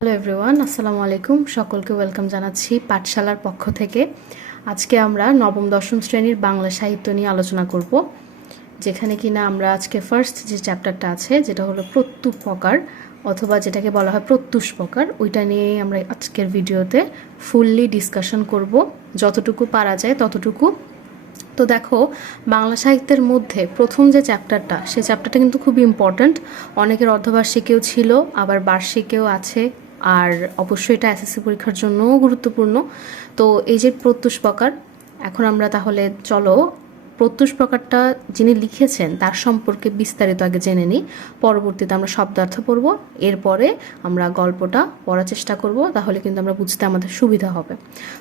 Hello everyone আসসালামু আলাইকুম। সকলকে ওয়েলকাম জানাচ্ছি পাঠশালার পক্ষ থেকে। আজকে আমরা নবম, দশম শ্রেণির বাংলা সাহিত্য নিয়ে আলোচনা করব, যেখানে কিনা আমরা আজকে ফার্স্ট যে চ্যাপ্টারটা আছে, যেটা হলো প্রত্যুপকার, অথবা যেটাকে বলা হয় প্রত্যুষপকার, ওইটা নিয়ে আমরা আজকের ভিডিওতে ফুললি ডিসকাশন করব। যতটুকু পারা যায় ততটুকু। তো দেখো, বাংলা সাহিত্যের মধ্যে প্রথম যে চ্যাপ্টারটা সে চ্যাপ্টারটা কিন্তু খুব ইম্পর্ট্যান্ট অনেকের অর্ধবার্ষিকেও ছিল, আবার বার্ষিকেও আছে। আর অবশ্যই এটা এসএসসি পরীক্ষার জন্যও গুরুত্বপূর্ণ। তো এই যে প্রত্যুষ প্রকার, এখন আমরা তাহলে চলো প্রত্যুষ প্রকারটা যিনি লিখেছেন তার সম্পর্কে বিস্তারিত আগে জেনে নিই। পরবর্তীতে আমরা শব্দার্থ পড়ব, এরপরে আমরা গল্পটা পড়ার চেষ্টা করব, তাহলে কিন্তু আমরা বুঝতে আমাদের সুবিধা হবে।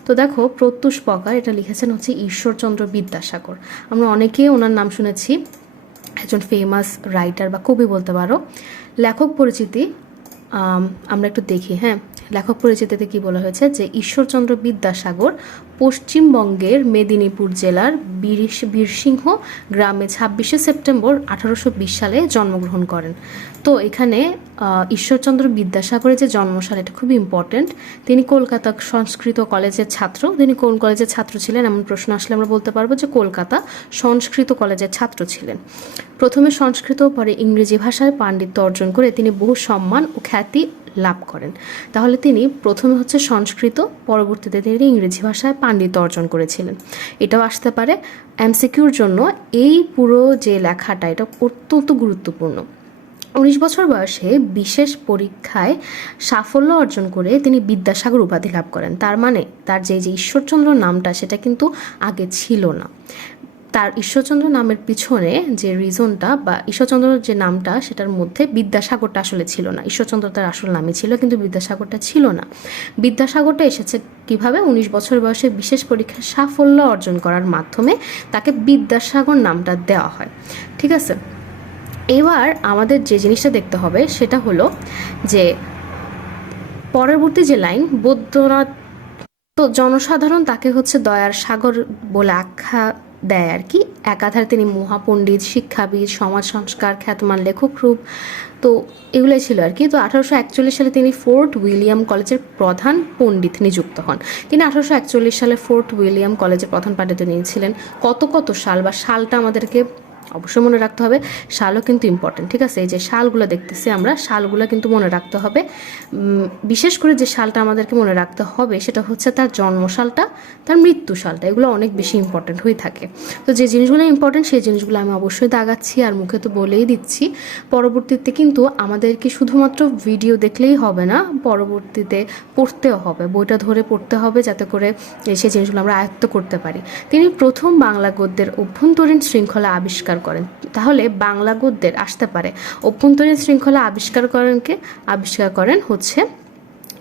তো দেখো, প্রত্যুষ প্রকার, এটা লিখেছেন হচ্ছে ঈশ্বরচন্দ্র বিদ্যাসাগর। আমরা অনেকেই ওনার নাম শুনেছি, একজন ফেমাস রাইটার বা কবি বলতে পারো। লেখক পরিচিতি আমরা একটু দেখি হ্যাঁ? লেখক পরিচিতিতে কি বলা হয়েছে যে ঈশ্বরচন্দ্র বিদ্যাসাগর পশ্চিমবঙ্গের মেদিনীপুর জেলার বীরিশ- বীরসিংহ গ্রামে ছাব্বিশে সেপ্টেম্বর আঠারোশো বিশ সালে জন্মগ্রহণ করেন। তো এখানে ঈশ্বরচন্দ্র বিদ্যাসাগরের যে জন্মসাল এটা খুব ইম্পর্ট্যান্ট তিনি কলকাতা সংস্কৃত কলেজের ছাত্র। তিনি কোন কলেজের ছাত্র ছিলেন? এমন প্রশ্ন আসলে আমরা বলতে পারব যে কলকাতা সংস্কৃত কলেজের ছাত্র ছিলেন। প্রথমে সংস্কৃত, পরে ইংরেজি ভাষায় পাণ্ডিত্য অর্জন করে তিনি বহু সম্মান ও খ্যাতি লাভ করেন। তাহলে তিনি প্রথমে হচ্ছে সংস্কৃত, পরবর্তীতে তিনি ইংরেজি ভাষায় পাণ্ডিত্য অর্জন করেছিলেন। এটাও আসতে পারে। এমসিকিউর জন্য এই পুরো যে লেখাটা, এটা অত্যন্ত গুরুত্বপূর্ণ। উনিশ বছর বয়সে বিশেষ পরীক্ষায় সাফল্য অর্জন করে তিনি বিদ্যাসাগর উপাধি লাভ করেন। তার মানে তার যে যে ঈশ্বরচন্দ্র নামটা সেটা কিন্তু আগে ছিল না। তার ঈশ্বরচন্দ্র নামের পিছনে যে রিজনটা বা ঈশ্বরচন্দ্র যে নামটা সেটার মধ্যে বিদ্যাসাগরটা আসলে ছিল না। ঈশ্বরচন্দ্র তার আসল নামই ছিল কিন্তু বিদ্যাসাগরটা ছিল না। বিদ্যাসাগরটা এসেছে কীভাবে? উনিশ বছর বয়সে বিশেষ পরীক্ষায় সাফল্য অর্জন করার মাধ্যমে তাকে বিদ্যাসাগর নামটা দেওয়া হয়। ঠিক আছে? এবার আমাদের যে জিনিসটা দেখতে হবে সেটা হলো যে পরবর্তী যে লাইন, বৈদ্যনাথ তো জনসাধারণ তাকে হচ্ছে দয়ার সাগর বলে আখ্যা দেয় আর কি। একাধারে তিনি মহাপণ্ডিত, শিক্ষাবিদ, সমাজ সংস্কার, খ্যাতমান লেখক রূপ। তো এগুলোই ছিল আর কি। তো আঠারোশো একচল্লিশ সালে তিনি ফোর্ট উইলিয়াম কলেজের প্রধান পণ্ডিত নিযুক্ত হন। তিনি আঠারোশো একচল্লিশ সালে ফোর্ট উইলিয়াম কলেজের প্রধান পাণ্ডিত নিয়েছিলেন কত কত সাল বা সালটা আমাদেরকে অবশ্যই মনে রাখতে হবে, শালও কিন্তু ইম্পর্টেন্ট ঠিক আছে? এই যে শালগুলো দেখতেছি আমরা, শালগুলো কিন্তু মনে রাখতে হবে। বিশেষ করে যে শালটা আমাদেরকে মনে রাখতে হবে, সেটা হচ্ছে তার জন্মশালটা, তার মৃত্যু শালটা, এগুলো অনেক বেশি ইম্পর্টেন্ট হয়ে থাকে। তো যে জিনিসগুলো ইম্পর্টেন্ট সেই জিনিসগুলো আমি অবশ্যই দাগাচ্ছি আর মুখে তো বলেই দিচ্ছি। পরবর্তীতে কিন্তু আমাদেরকে শুধুমাত্র ভিডিও দেখলেই হবে না, পরবর্তীতে পড়তেও হবে, বইটা ধরে পড়তে হবে যাতে করে সেই জিনিসগুলো আমরা আয়ত্ত করতে পারি। তিনি প্রথম বাংলা গদ্যের অভ্যন্তরীণ শৃঙ্খলা আবিষ্কার করেন। তাহলে বাংলা গদ্যের আসতে পারে। অভ্যন্তরীণ শৃঙ্খলা আবিষ্কার করেন কে আবিষ্কার করেন হচ্ছে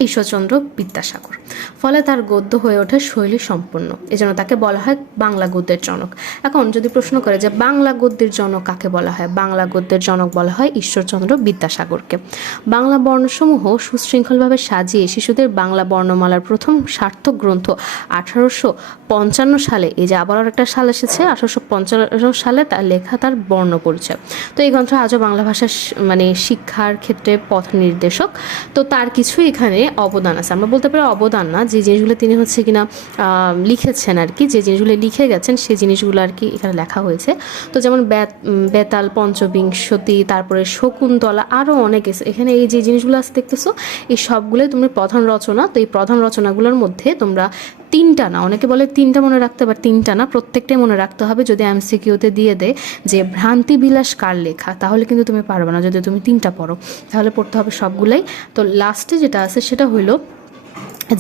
ঈশ্বরচন্দ্র বিদ্যাসাগর। ফলে তার গদ্য হয়ে ওঠে শৈলী সম্পন্ন এজন্য তাকে বলা হয় বাংলা গদ্যের জনক। এখন যদি প্রশ্ন করে যে বাংলা গদ্যের জনক কাকে বলা হয়? বাংলা গদ্যের জনক বলা হয় ঈশ্বরচন্দ্র বিদ্যাসাগরকে। বাংলা বর্ণসমূহ সুশৃঙ্খলভাবে সাজিয়ে শিশুদের বাংলা বর্ণমালার প্রথম সার্থক গ্রন্থ আঠারোশো পঞ্চান্ন সালে, এই যে আবারও একটা সাল এসেছে, আঠারোশো পঞ্চান্ন সালে তার লেখা তার বর্ণ পরিচয়। তো এই গ্রন্থ আজও বাংলা ভাষার মানে শিক্ষার ক্ষেত্রে পথ নির্দেশক। তো তার কিছু এখানে অবদান আছে। আমরা বলতে পারি অবদান না, যে জিনিসগুলো তিনি হচ্ছে কিনা লিখেছেন আর কি, যে জিনিসগুলো লিখে গেছেন, সেই জিনিসগুলো আর কি এখানে লেখা হয়েছে। তো যেমন বেত- বেতাল, পঞ্চবিংশতি, তারপরে শকুন্তলা আরও অনেক এখানে এই যে জিনিসগুলো আছে, দেখতেছো? এই সবগুলোই তুমি প্রধান রচনা। তো এই প্রধান রচনাগুলোর মধ্যে তোমরা তিনটা না, অনেকে বলে তিনটা মনে রাখতে পারে তিনটা না, প্রত্যেকটাই মনে রাখতে হবে যদি এমসিকিউতে দিয়ে দেয় যে ভ্রান্তি বিলাস কার লেখা, তাহলে কিন্তু তুমি পারবে না যদি তুমি তিনটা পড়ো। তাহলে পড়তে হবে সবগুলাই। তো লাস্টে যেটা আছে সেটা হইল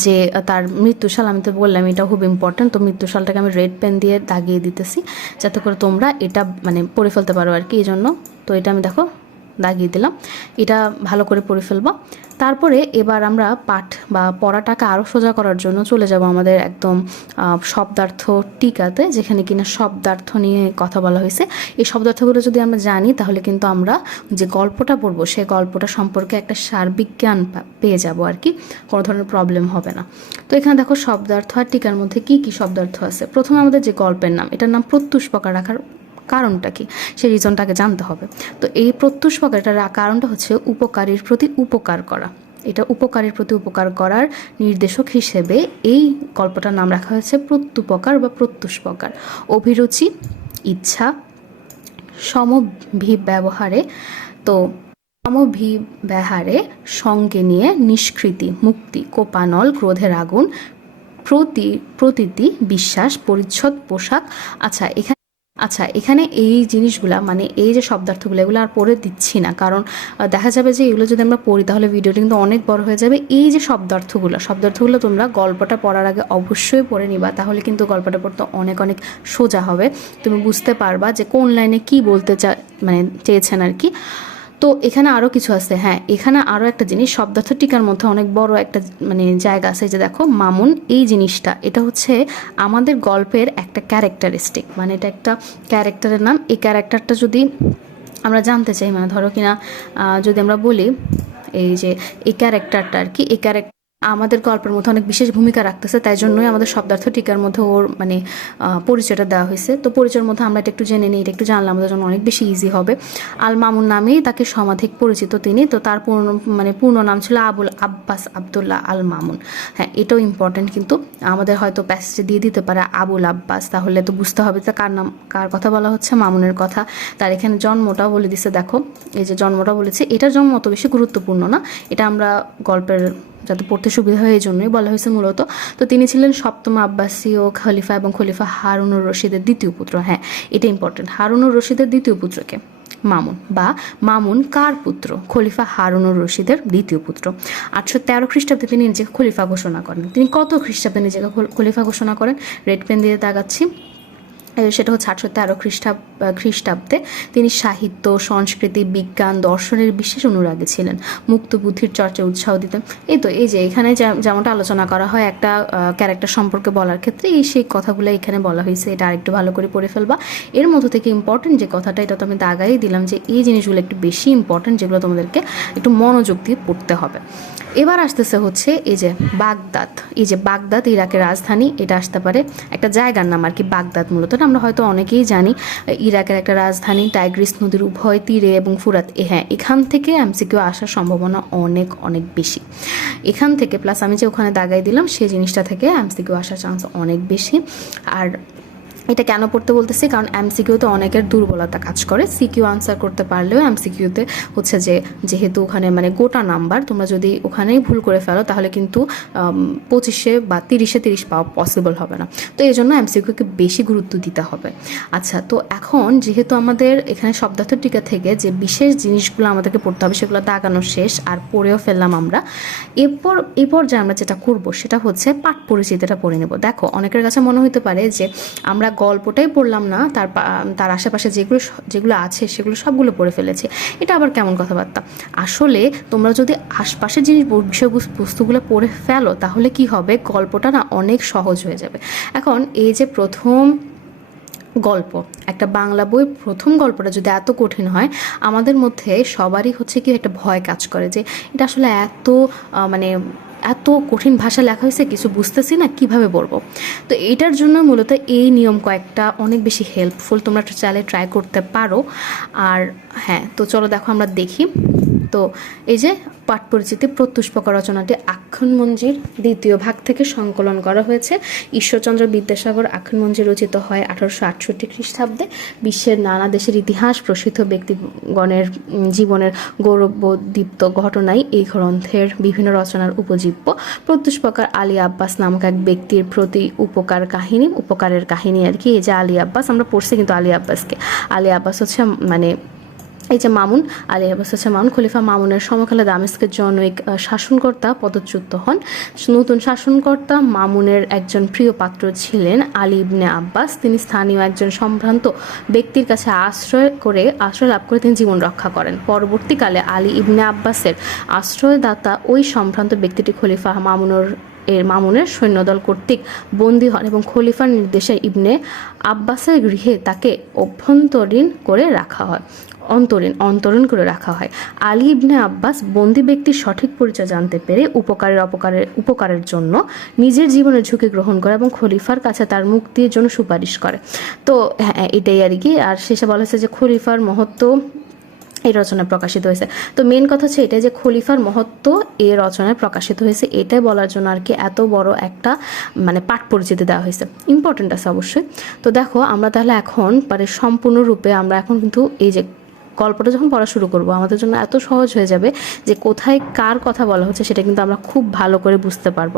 যে, তার মৃত্যুশাল আমি তো বললাম এটা খুব ইম্পর্টেন্ট তো মৃত্যুশালটাকে আমি রেড পেন দিয়ে দাগিয়ে দিতেছি, যাতে করে তোমরা এটা মানে পড়ে ফেলতে পারো আর কি এই জন্য তো এটা আমি দেখো দাগিয়ে দিলাম। এটা ভালো করে পড়ে ফেলব। তারপরে এবার আমরা পাঠ বা পড়াটাকে আরও সোজা করার জন্য চলে যাব আমাদের একদম শব্দার্থ টিকাতে, যেখানে কিনা শব্দার্থ নিয়ে কথা বলা হয়েছে। এই শব্দার্থগুলো যদি আমরা জানি, তাহলে কিন্তু আমরা যে গল্পটা পড়ব সেই গল্পটা সম্পর্কে একটা সার্বিক জ্ঞান পেয়ে যাব আর কি। কোনো ধরনের প্রবলেম হবে না। তো এখানে দেখো শব্দার্থ আর টিকার মধ্যে কি কি শব্দার্থ আছে? প্রথমে আমাদের যে গল্পের নাম, এটার নাম প্রত্যুষ রাখার কারণটা কি? সেই রিজনটাকে জানতে হবে। তো এই প্রত্যুষ এটার কারণটা হচ্ছে উপকারীর প্রতি উপকার করা। এটা উপকারের প্রতি উপকার করার নির্দেশক হিসেবে এই গল্পটার নাম রাখা হয়েছে প্রত্যুপকার বা প্রত্যুষ্পকার। অভিরুচি, ইচ্ছা সমভি ব্যবহারে তো সমভি ব্যবহারে সঙ্গে নিয়ে নিষ্কৃতি, মুক্তি, কোপানল, ক্রোধের আগুন, প্রতি, প্রতীতি, বিশ্বাস, পরিচ্ছদ, পোশাক। আচ্ছা এখানে আচ্ছা এখানে এই জিনিসগুলা মানে এই যে শব্দার্থগুলো, এগুলো আর পড়ে দিচ্ছি না। কারণ দেখা যাবে যে এগুলো যদি আমরা পড়ি, তাহলে ভিডিওটি কিন্তু অনেক বড় হয়ে যাবে। এই যে শব্দার্থগুলো শব্দার্থগুলো তোমরা গল্পটা পড়ার আগে অবশ্যই পড়ে নিবা, তাহলে কিন্তু গল্পটা পড়তে অনেক অনেক সোজা হবে। তুমি বুঝতে পারবা যে কোন লাইনে কি বলতে চা মানে চেয়েছেন আর কি। তো এখানে আরও কিছু আছে হ্যাঁ। এখানে আরও একটা জিনিস, শব্দার্থ টিকার মধ্যে অনেক বড় একটা মানে জায়গা আছে যে দেখো, মামুন, এই জিনিসটা, এটা হচ্ছে আমাদের গল্পের একটা ক্যারেক্টারিস্টিক মানে এটা একটা ক্যারেক্টারের নাম। এই ক্যারেক্টারটা যদি আমরা জানতে চাই মানে ধরো কিনা যদি আমরা বলি, এই যে, এই ক্যারেক্টারটা আর কি, এই ক্যারেক্টার আমাদের গল্পের মধ্যে অনেক বিশেষ ভূমিকা রাখতেছে, তাই জন্যই আমাদের শব্দার্থ টিকার মধ্যে ওর মানে পরিচয়টা দেওয়া হয়েছে। তো পরিচয়ের মধ্যে আমরা এটা একটু জেনে নিই, এটা একটু জানলে আমাদের জন্য অনেক বেশি ইজি হবে। আল মামুন নামেই তাকে সমাধিক পরিচিত তিনি, তো তার পূর্ণ মানে পূর্ণ নাম ছিল আবুল আব্বাস আবদুল্লাহ আল মামুন। হ্যাঁ এটাও ইম্পর্টেন্ট কিন্তু আমাদের হয়তো প্যাসেজে দিয়ে দিতে পারে আবুল আব্বাস, তাহলে তো বুঝতে হবে যে কার নাম, কার কথা বলা হচ্ছে, মামুনের কথা। তার এখানে জন্মটাও বলে দিছে, দেখো, এই যে জন্মটা বলেছে, এটার জন্ম অত বেশি গুরুত্বপূর্ণ না, এটা আমরা গল্পের যাতে পড়তে সুবিধা হয় এই জন্যই বলা হয়েছে মূলত। তো তিনি ছিলেন সপ্তম আব্বাসী ও খলিফা এবং খলিফা হারুনুর রশিদের দ্বিতীয় পুত্র। হ্যাঁ এটা ইম্পর্টেন্ট হারুনুর রশিদের দ্বিতীয় পুত্রকে। মামুন বা মামুন কার পুত্র? খলিফা হারুনুর রশিদের দ্বিতীয় পুত্র। আটশো তেরো খ্রিস্টাব্দে তিনি নিজেকে খলিফা ঘোষণা করেন। তিনি কত খ্রিস্টাব্দে নিজেকে খলিফা ঘোষণা করেন? রেড পেন দিয়ে দাগাচ্ছি এ, সেটা হচ্ছে আটশো তেরো খ্রিস্টাব খ্রিস্টাব্দে তিনি সাহিত্য, সংস্কৃতি, বিজ্ঞান, দর্শনের বিশেষ অনুরাগী ছিলেন। মুক্ত বুদ্ধির চর্চায় উৎসাহ দিতেন। এই তো, এই যে এখানে যেমনটা আলোচনা করা হয় একটা ক্যারেক্টার সম্পর্কে বলার ক্ষেত্রে, এই সেই কথাগুলো এখানে বলা হয়েছে। এটা আরেকটু ভালো করে পড়ে ফেলবা। এর মধ্যে থেকে ইম্পর্টেন্ট যে কথাটা, এটা তো আমি দাগাই দিলাম যে, এই জিনিসগুলো একটু বেশি ইম্পর্টেন্ট যেগুলো তোমাদেরকে একটু মনোযোগ দিয়ে পড়তে হবে। এবার আসতেছে হচ্ছে এই যে বাগদাদ। এই যে বাগদাদ, ইরাকের রাজধানী, এটা আসতে পারে একটা জায়গার নাম আর কি বাগদাদ মূলত। আমরা হয়তো অনেকেই জানি। ইরাকের একটা রাজধানী, টাইগ্রিস নদীর উভয় তীরে এবং ফুরাত। হ্যাঁ এখান থেকে এমসিকিউ আসার সম্ভাবনা অনেক অনেক বেশি। এখান থেকে প্লাস আমি যে ওখানে দাগাই দিলাম, সেই জিনিসটা থেকে এমসিকিউ আসার চান্স অনেক বেশি। আর এটা কেন পড়তে বলতেছি? কারণ এমসিকিউতে অনেকের দুর্বলতা কাজ করে। সিকিউ আনসার করতে পারলেও এমসিকিউতে হচ্ছে যে, যেহেতু ওখানে মানে গোটা নাম্বার, তোমরা যদি ওখানেই ভুল করে ফেলো, তাহলে কিন্তু পঁচিশে বা তিরিশে তিরিশ পাওয়া পসিবল হবে না। তো এই জন্য এমসিকিউকে বেশি গুরুত্ব দিতে হবে। আচ্ছা তো এখন যেহেতু আমাদের এখানে শব্দার্থ টিকা থেকে যে বিশেষ জিনিসগুলো আমাদেরকে পড়তে হবে, সেগুলো দাগানো শেষ, আর পড়েও ফেললাম আমরা, এরপর এই পর্যায়ে আমরা যেটা করব, সেটা হচ্ছে পাঠ পরিচিতিটা পড়ে নেব। দেখো, অনেকের কাছে মনে হতে পারে যে, আমরা গল্পটাই পড়লাম না, তার তার আশেপাশে যেগুলো যেগুলো আছে সেগুলো সবগুলো পড়ে ফেলেছি। এটা আবার কেমন কথাবার্তা? আসলে তোমরা যদি আশপাশের জিনিস বিষয়বস্তুগুলো পড়ে ফেলো, তাহলে কি হবে? গল্পটা না অনেক সহজ হয়ে যাবে। এখন এই যে প্রথম গল্প, একটা বাংলা বই প্রথম গল্পটা যদি এত কঠিন হয়, আমাদের মধ্যে সবারই হচ্ছে কি একটা ভয় কাজ করে যে, এটা আসলে এত মানে এত কঠিন ভাষা লেখা হয়েছে, কিছু বুঝতেছি না, কীভাবে বলব? তো এইটার জন্য মূলত এই নিয়ম কয়েকটা অনেক বেশি হেল্পফুল তোমরা চাইলে ট্রাই করতে পারো। আর হ্যাঁ তো চলো দেখো আমরা দেখি। তো এই যে পাঠ পরিচিতি প্রত্যুষ্পক রচনাটি আখ্যান মঞ্জির দ্বিতীয় ভাগ থেকে সংকলন করা হয়েছে। ঈশ্বরচন্দ্র বিদ্যাসাগর আখ্যান মঞ্জির রচিত হয় আঠারোশো আটষট্টি খ্রিস্টাব্দে। বিশ্বের নানা দেশের ইতিহাস প্রসিদ্ধ ব্যক্তিগণের জীবনের গৌরবোদ্দীপ্ত ঘটনাই এই গ্রন্থের বিভিন্ন রচনার উপজীব্য। প্রত্যুষ্পকার আলী আব্বাস নামক এক ব্যক্তির প্রতি উপকার কাহিনী, উপকারের কাহিনী আর কি, এই যে আলী আব্বাস, আমরা পড়ছি কিন্তু আলী আব্বাসকে। আলী আব্বাস হচ্ছে মানে এই যে মামুন, আলী আব্বাস হচ্ছে মামুন। খলিফা মামুনের সমকালে দামেস্কের জনৈক শাসনকর্তা পদচ্যুত হন। নতুন শাসনকর্তা মামুনের একজন প্রিয় পাত্র ছিলেন আলী ইবনে আব্বাস। তিনি স্থানীয় একজন সম্ভ্রান্ত ব্যক্তির কাছে আশ্রয় করে, আশ্রয় লাভ করে তিনি জীবন রক্ষা করেন। পরবর্তীকালে আলী ইবনে আব্বাসের আশ্রয়দাতা ওই সম্ভ্রান্ত ব্যক্তিটি খলিফা মামুনের এর মামুনের সৈন্যদল কর্তৃক বন্দী হন এবং খলিফার নির্দেশে ইবনে আব্বাসের গৃহে তাকে অভ্যন্তরীণ করে রাখা হয়। অন্তরীণ অন্তরীণ করে রাখা হয়। আলী ইবনে আব্বাস বন্দি ব্যক্তির সঠিক পরিচয় জানতে পেরে উপকারের অপকারের উপকারের জন্য নিজের জীবনের ঝুঁকি গ্রহণ করে এবং খলিফার কাছে তার মুক্তির জন্য সুপারিশ করে। তো হ্যাঁ এটাই আর কি। আর শেষে বলা হয়েছে যে খলিফার মহত্ব এই রচনায় প্রকাশিত হয়েছে। তো মেন কথা হচ্ছে এটাই যে খলিফার মহত্ব এই রচনায় প্রকাশিত হয়েছে। এটাই বলার জন্য আর কি এত বড় একটা মানে পাঠ পরিচিতি দেওয়া হয়েছে। ইম্পর্টেন্ট আছে অবশ্যই। তো দেখো, আমরা তাহলে এখন মানে সম্পূর্ণরূপে আমরা এখন কিন্তু এই যে গল্পটা যখন পড়া শুরু করব, আমাদের জন্য এত সহজ হয়ে যাবে যে কোথায় কার কথা বলা হচ্ছে সেটা কিন্তু আমরা খুব ভালো করে বুঝতে পারব।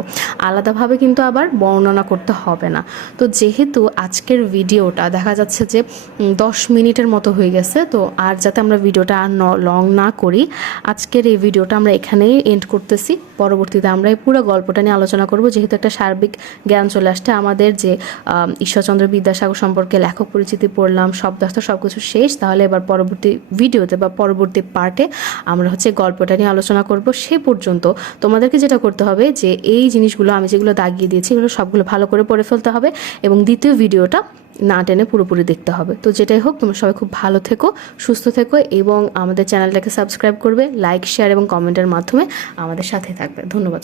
আলাদাভাবে কিন্তু আবার বর্ণনা করতে হবে না। তো যেহেতু আজকের ভিডিওটা দেখা যাচ্ছে যে দশ মিনিটের মতো হয়ে গেছে, তো আর যাতে আমরা ভিডিওটা আর লং না করি, আজকের এই ভিডিওটা আমরা এখানেই এন্ড করতেছি। পরবর্তীতে আমরা এই পুরো গল্পটা নিয়ে আলোচনা করব। যেহেতু একটা সার্বিক জ্ঞান চলে আসছে, আমাদের যে ঈশ্বরচন্দ্র বিদ্যাসাগর সম্পর্কে লেখক পরিচিতি পড়লাম শব্দার্থ সব কিছু শেষ, তাহলে এবার পরবর্তী ভিডিওতে বা পরবর্তী পার্টে আমরা হচ্ছে গল্পটা নিয়ে আলোচনা করব। সে পর্যন্ত তোমাদেরকে যেটা করতে হবে যে এই জিনিসগুলো আমি যেগুলো দাগিয়ে দিয়েছি এগুলো সবগুলো ভালো করে পড়ে ফেলতে হবে এবং দ্বিতীয় ভিডিওটা না টেনে পুরোপুরি দেখতে হবে। তো যেটাই হোক, তোমরা সবাই খুব ভালো থেকো, সুস্থ থেকো এবং আমাদের চ্যানেলটাকে সাবস্ক্রাইব করবে, লাইক, শেয়ার এবং কমেন্টের মাধ্যমে আমাদের সাথে থাকবে। ধন্যবাদ